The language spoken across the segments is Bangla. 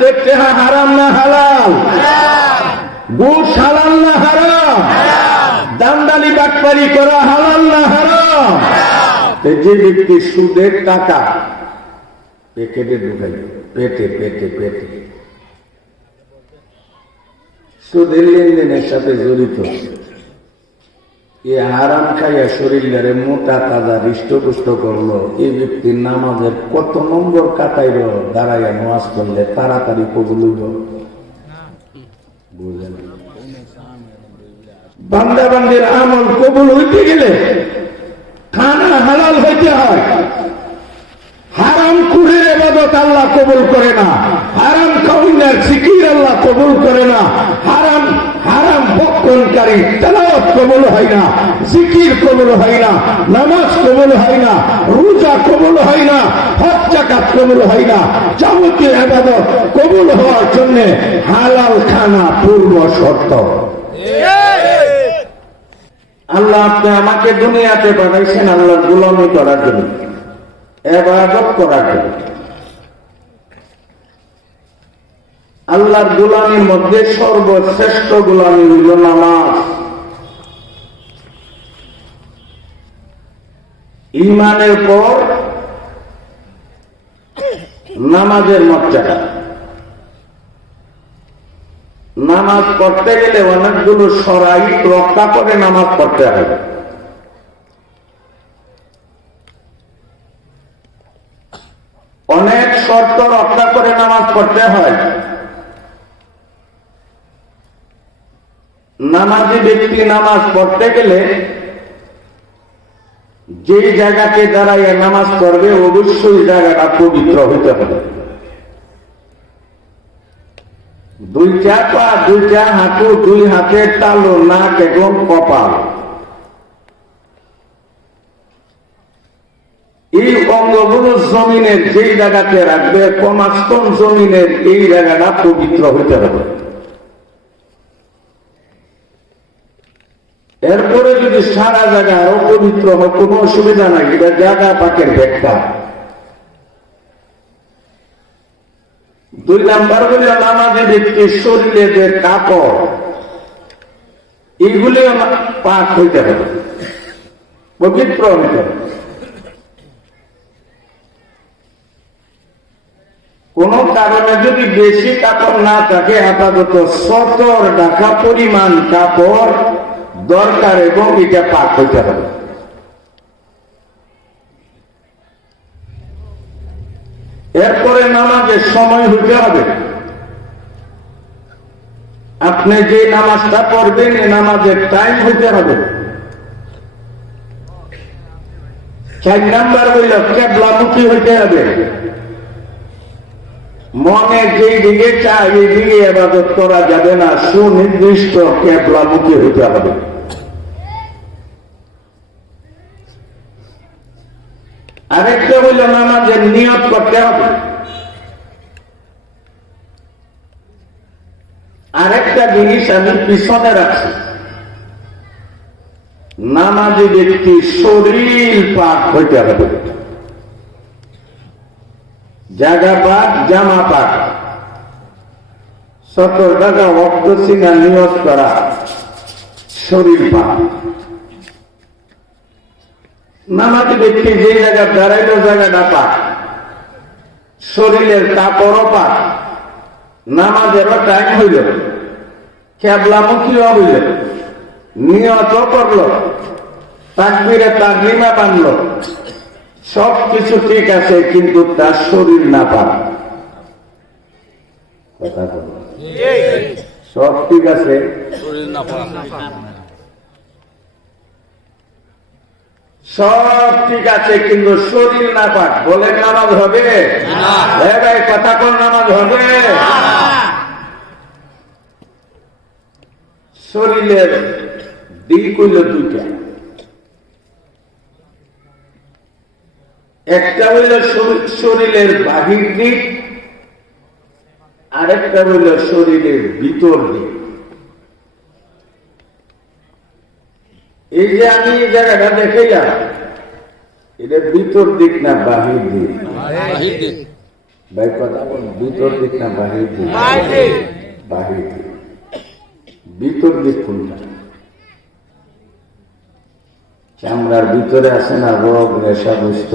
সুদের টাকা হারাম না হালাল? ঘুষ হালাল না হারাম? দান্দালি বাটপারি করা হালাল না হারাম? যে ব্যক্তি সুদের টাকা পেটে ঢুকাই, পেটে পেটে পেটে সুদের লেনদেনের সাথে জড়িত, এ হারাম খাইয়া শরীরে মোটা তাজা হৃষ্টপুষ্ট করলো, এই ব্যক্তির নামাজের কত নম্বর কাটাইল দাঁড়াইয়া নামাজ করলে তাড়াতাড়ি কবুল হইল? বুঝলেন? বান্দা বান্দির আমল কবুল হইতে গেলে খানা হালাল হইতে হয়। হারাম কুরের ইবাদত আল্লাহ কবুল করে না, হারাম কাউনের জিকির আল্লাহ কবুল করে না, হারাম হারাম বক্ষণকারী তেলাওয়াত কবুল হয় না, জিকির কবুল হয় না, নামাজ কবুল হয় না, রোজা কবুল হয় না, হজ যাকাত কবুল হয় না। যাবতীয় ইবাদত কবুল হওয়ার জন্য হালাল খানা পূর্ব শর্ত। আল্লাহ আপনি আমাকে দুনিয়াতে পাঠাইছেন আল্লাহর গোলামি করার জন্য, ইবাদত করার জন্য। আল্লাহর গোলামির মধ্যে সর্বশ্রেষ্ঠ গোলামি হইল নামাজ। ঈমানের পর নামাজের মর্যাদা। নামাজ পড়তে গেলে অনেকগুলো শরাইত রক্ষা করে নামাজ পড়তে হবে। অনেক শর্ত রক্ষা করে নামাজ পড়তে হয়। নামাজি ব্যক্তি নামাজ পড়তে গেলে যে জায়গাকে দাঁড়াইয়া নামাজ পড়বে অবশ্যই জায়গাটা পবিত্র হইতে হবে। দুইটা পা, দুইটা হাঁটু, দুই হাতের তালু, নাক এবং কপাল, এই অঙ্গগুলো জমিনের যেই জায়গাতে রাখবে কমাস্তন জমিনের এই জায়গাটা পবিত্র হইতে হবে। এরপরে যদি সারা জায়গা অপবিত্র হয় কোনো অসুবিধা নাই, এটা জায়গা পাকের ব্যাখ্যা। দুই নাম্বার বলে নামাজি ব্যক্তির শরীরে যে কাপড় এইগুলি পাক হইতে হবে, পবিত্র হইতে হবে। কোন কারণে যদি বেশি কাপড় না থাকে আপাতত 70 টাকা পরিমাণ কাপড় দরকার এবং এটা পাক হইতে হবে। এরপরে নামাজের সময় হইতে হবে। আপনি যে নামাজটা পড়বেন এই নামাজের টাইম হইতে হবে। 4 নাম্বার হইল কিবলামুখী হইতে হবে। মনে যেই দিকে চায় এই দিকে ইবাদত করা যাবে না, সুনির্দিষ্ট কিবলামুখী হইতে হবে। আরেকটা হইল নামাজের নিয়ত করতে হবে। আরেকটা জিনিস আমি পিছনে রাখছি, নামাজি ব্যক্তি শরীর পাক হইতে হবে। জায়গা পাক, জামা পাক, 70 টাকা অর্থ সিনা নিয়ত করা, শরীর পাক। নামাজি ব্যক্তি যে জায়গা দাঁড়াইল জায়গাটা পাক, শরীরের কাপড়ও পাক, নামাজেরও টাইম হইল, কিবলামুখীও হইল, নিয়ত করলো, তাকবীরে তাহরিমা বানলো, সবকিছু ঠিক আছে, কিন্তু তার শরীর না পাক। কথা বলো, সব ঠিক আছে, সব ঠিক আছে, কিন্তু শরীর না পাক। বলেন নামাজ হবে? ভাই কথা কোন নামাজ হবে? শরীরের দিক হইল দুইটা, একটা হইল শরীরের বাহির দিক, আরেকটা হইল শরীরের ভিতর দিক। এই যে আমি এই জায়গাটা দেখাইলাম, এটা ভিতর দিক না বাহির দিক? ভাই কথা বল, ভিতর দিক না বাহির দিক? বাহির দিক। ভিতর দিক কোনটা? চামড়ার ভিতরে আছে না রোগ রেশা বুঝত,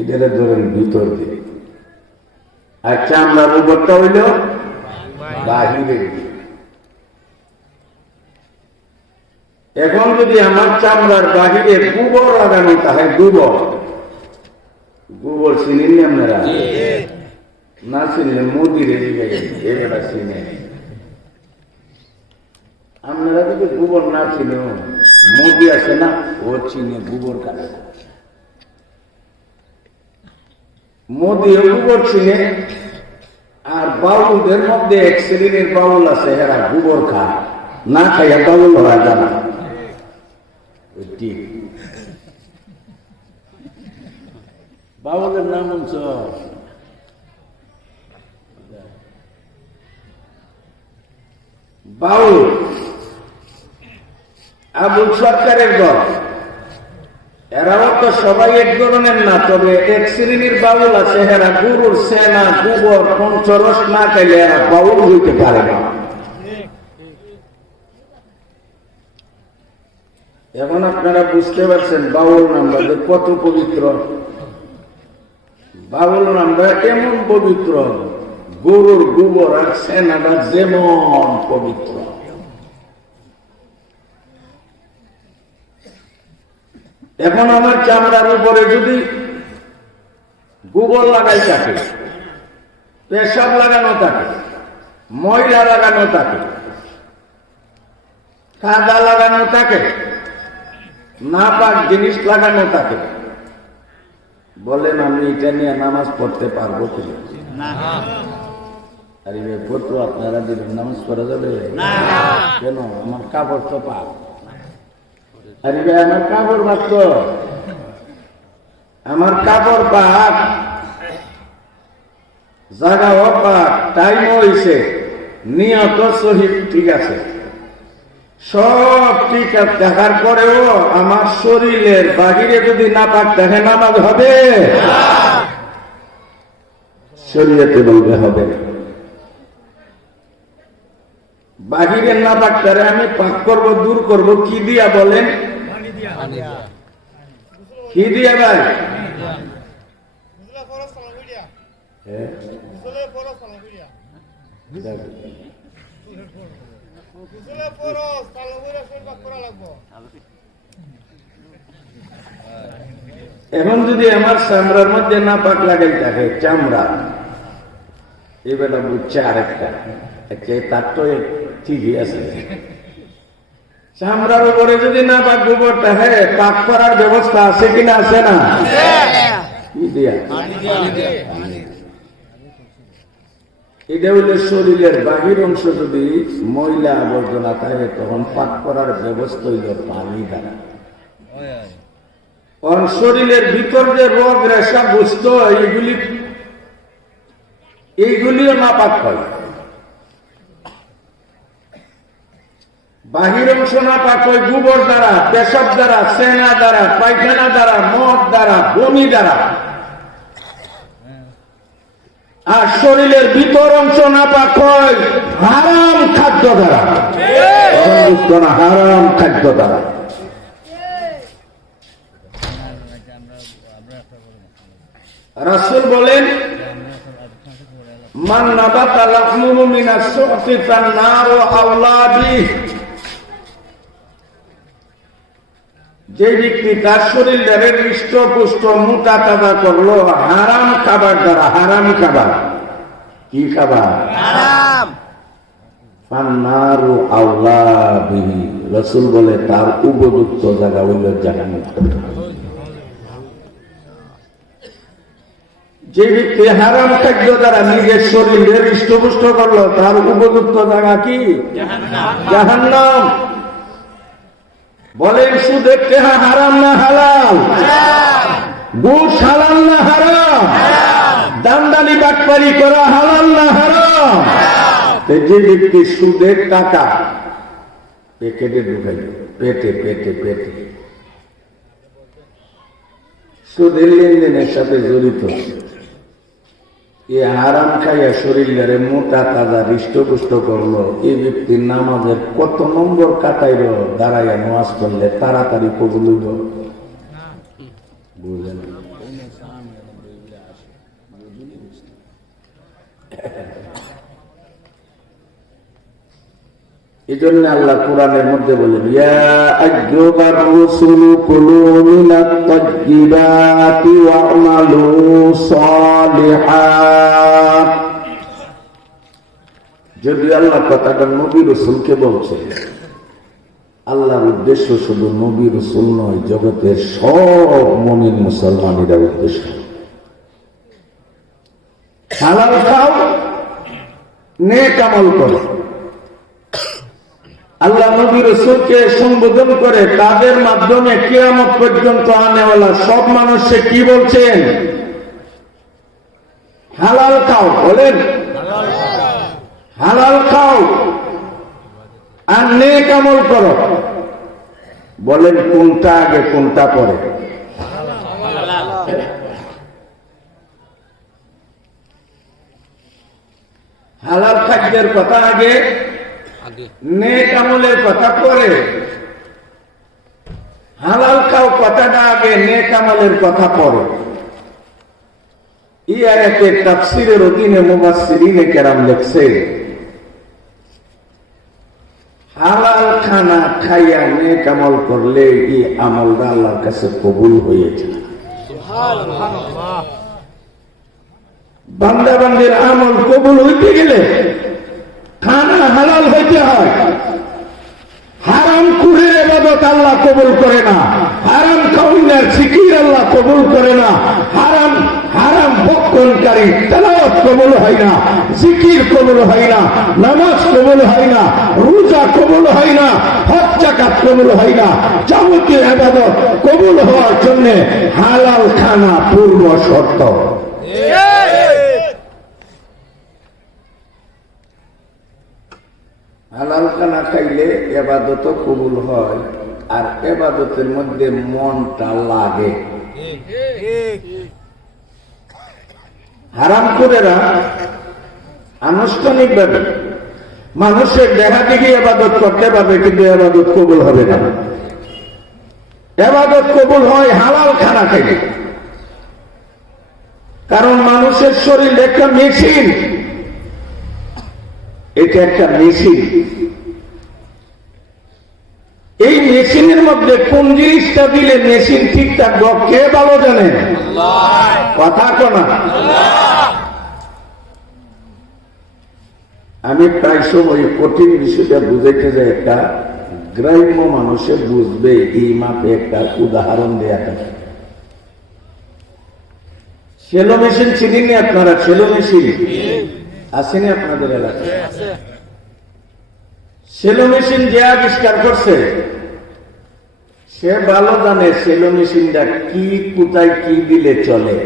এদের ধরেন ভিতর দিক। আর চামড়ার উপরটা হইল বাহিরের দিক। এখন যদি আমার চামড়ার বাহিরে গোবর লাগানো থাকে, গোবর গোবর চিনেন আপনারা? না চিনলে মোদির এবার চিনে। আপনারা যদি গোবর না চিনে, মোদি আছে না, ও চিনে গোবর কাটে। মোদি গোবর চিনে। আর বাউলদের মধ্যে এক শ্রেণীর বাউল আছে, এরা গোবর খায়, না খাইয়া বাউল হয় জানা। ঠিক বাউলের নাম হচ্ছ বাউল আবুল সরকারের দল। এরাও তো সবাই এক ধরনের না, তবে এক শ্রেণীর বাউল আছে, এরা গরুর সেনা গোবর পঞ্চরস না খাইলে এরা বাউল হইতে পারে না। এখন আপনারা বুঝতে পারছেন বাউল নামটা কত পবিত্র। বাউল নামটা কেমন পবিত্র, গরুর গোবর আর সেনাটা যেমন পবিত্র। এখন আমার চামড়ার উপরে যদি গোবর লাগাই থাকে, পেশাব লাগানো থাকে, ময়লা লাগানো থাকে, কাদা লাগানো থাকে, নাপাক জিনিস লাগানো থাকে, বলেন আমি এটা নিয়ে নামাজ পড়তে পারবো কিনা? আরে কত আপনারা দিবেন, নামাজ পড়া যাবে কেন? আমার কাপড় তো পাক। আরে ভাই আমার কাপড় মাত্র, আমার কাপড় পাক, জায়গাও পাক, টাইম হয়েছে, নিয়ত সহিত ঠিক আছে, সব ঠিক আছে, দেখার পরেও আমার শরীরের বাহিরে যদি না পাক দেখে নামাজ হবে? শরীয়তে বলবে হবে। বাহিরের না পাকটারে আমি পাক করবো, দূর করবো কি দিয়া বলেন? কি দিয়া ভাই? এখন যদি আমার চামড়ার মধ্যে না পাক লাগাই থাকে, চামড়া এবার বুঝছে আরেকটা, তার তো ঠিকই আছে। চামড়ার উপরে যদি না পাক গোবরটা, হ্যাঁ পাক করার ব্যবস্থা আছে কিনা? আছে না? এটা হইলে শরীরের বাহির অংশ যদি ময়লা আবর্জনা থাকে, তখন পাক করার ব্যবস্থা হইল পানি দ্বারা। শরীরের ভিতর যে রোগ রেশা বুঝত, এইগুলিও না পাক হয়। বাহির অংশ না পাক হয় গোবর দ্বারা, পেশাব দ্বারা, সেনা দ্বারা, পায়খানা দ্বারা, মদ দ্বারা, বমি দ্বারা। আর শরীরের ভিতর অংশ না পাক হয় হারাম খাদ্য দ্বারা, হারাম খাদ্য দ্বারা। রাসূল বলেন, মান নাবাতা লাহমুহু মিনাস সুহতি ফান্নারু আওলা বিহি। যে ব্যক্তি তার শরীরের হৃষ্টপুষ্ট মোটা তাজা করলো হারাম খাবার দ্বারা, হারাম খাবার, কি খাবার? হারাম। ফান্নারু আওলা বিহি, রাসূল বলে তার উপযুক্ত জায়গা হইল জাহান্নাম। যে ব্যক্তি হারাম খাদ্য দ্বারা নিজের শরীরের হৃষ্টপুষ্ট করলো, তার উপযুক্ত জায়গা কি? জাহান্নাম। বলেন সুদের টাকা হারাম না হালাল? ঘুষ হালাল না হারাম? দান্দালি বাটপারি করা হালাল না হারাম? যে ব্যক্তি সুদের টাকা পেটে ঢুকাই, পেটে পেটে পেটে সুদের লেনদেনের সাথে জড়িত, এ হারাম খাইয়া শরীরে মোটা তাজা হৃষ্টপুষ্ট করলো, এই ব্যক্তির নামাজের কত নম্বর কাটাইল দাঁড়াইয়া নামাজ করলে তাড়াতাড়ি কবুল হইব? বুঝলেন? এই জন্য আল্লাহ কোরআনের মধ্যে বলেন, ইয়া আইয়ুহার রাসূলু কুলু মিনাত তাইয়্যিবাতি ওয়া'মালু সালিহাত। যদি আল্লাহ কথাটা নবী রাসূলকে বলছে, আল্লাহর উদ্দেশ্য শুধু নবী রাসূল নয়, জগতের সব মুমিন মুসলমানেরা উদ্দেশ্য। হালাল খাও, নেক আমল করো। আল্লাহ নবী রাসূলকে সম্বোধন করে তাদের মাধ্যমে কিয়ামত পর্যন্ত আনেওয়ালা সব মানুষকে কি বলছেন? হালাল খাও। বলেন হালাল খাও আর নেক আমল করো। বলেন কোনটা আগে কোনটা পরে? হালাল খাদ্যের কথা আগে, নেক আমলের কথা পরে। হালাল খাও কথাটা আগে, নেক আমলের কথা পরে। এই আয়াতের তাফসীরের অধীনে মুফাসসিরিনে কেরাম লিখছে, হালাল খানা খাইয়া নেক আমল করলে এই আমলটা আল্লাহর কাছে কবুল হয়ে যায়। সুবহানাল্লাহ। বান্দা বান্দির আমল কবুল হইতে গেলে খানা হালাল হইতে হয়। হারাম কুহের ইবাদত আল্লাহ কবুল করে না, হারাম খাওয়ার জিকির আল্লাহ কবুল করে না, হারাম হারাম বক্ষণকারী তেলাওয়াত কবুল হয় না, জিকির কবুল হয় না, নামাজ কবুল হয় না, রোজা কবুল হয় না, হজ যাকাত কবুল হয় না। যাবতীয় ইবাদত কবুল হওয়ার জন্য হালাল খানা পূর্ব শর্ত। হালাল খানা খাইলে ইবাদত কবুল হয়, আর ইবাদতের মধ্যে মনটা লাগে। হারাম করেরা আনুষ্ঠানিক ভাবে মানুষের দেখা দেখি ইবাদত করতে পারবে, কিন্তু ইবাদত কবুল হবে না। ইবাদত কবুল হয় হালাল খানা খাইলে, কারণ মানুষের শরীর একটা মেশিন। এটা একটা মেশিন। এই মেশিনের মধ্যে কোন জিনিসটা দিলে মেশিন ঠিক থাকবে কে ভালো জানেন? কথা কোনা। আমি প্রায় সময় কঠিন বিষয়টা বুঝাইতে যাই, একটা গ্রাম্য মানুষে বুঝবে এই মাপে একটা উদাহরণ দেয়া থাকে। সেলো মেশিন চিনিনি আপনারা? সেলো মেশিন আসেনি আপনাদের এলাকায়? সেলো মেশিন যে আবিষ্কার করছে সে ভালো জানে সেলো মেশিনটা কি কোথায় কি দিলে চলে।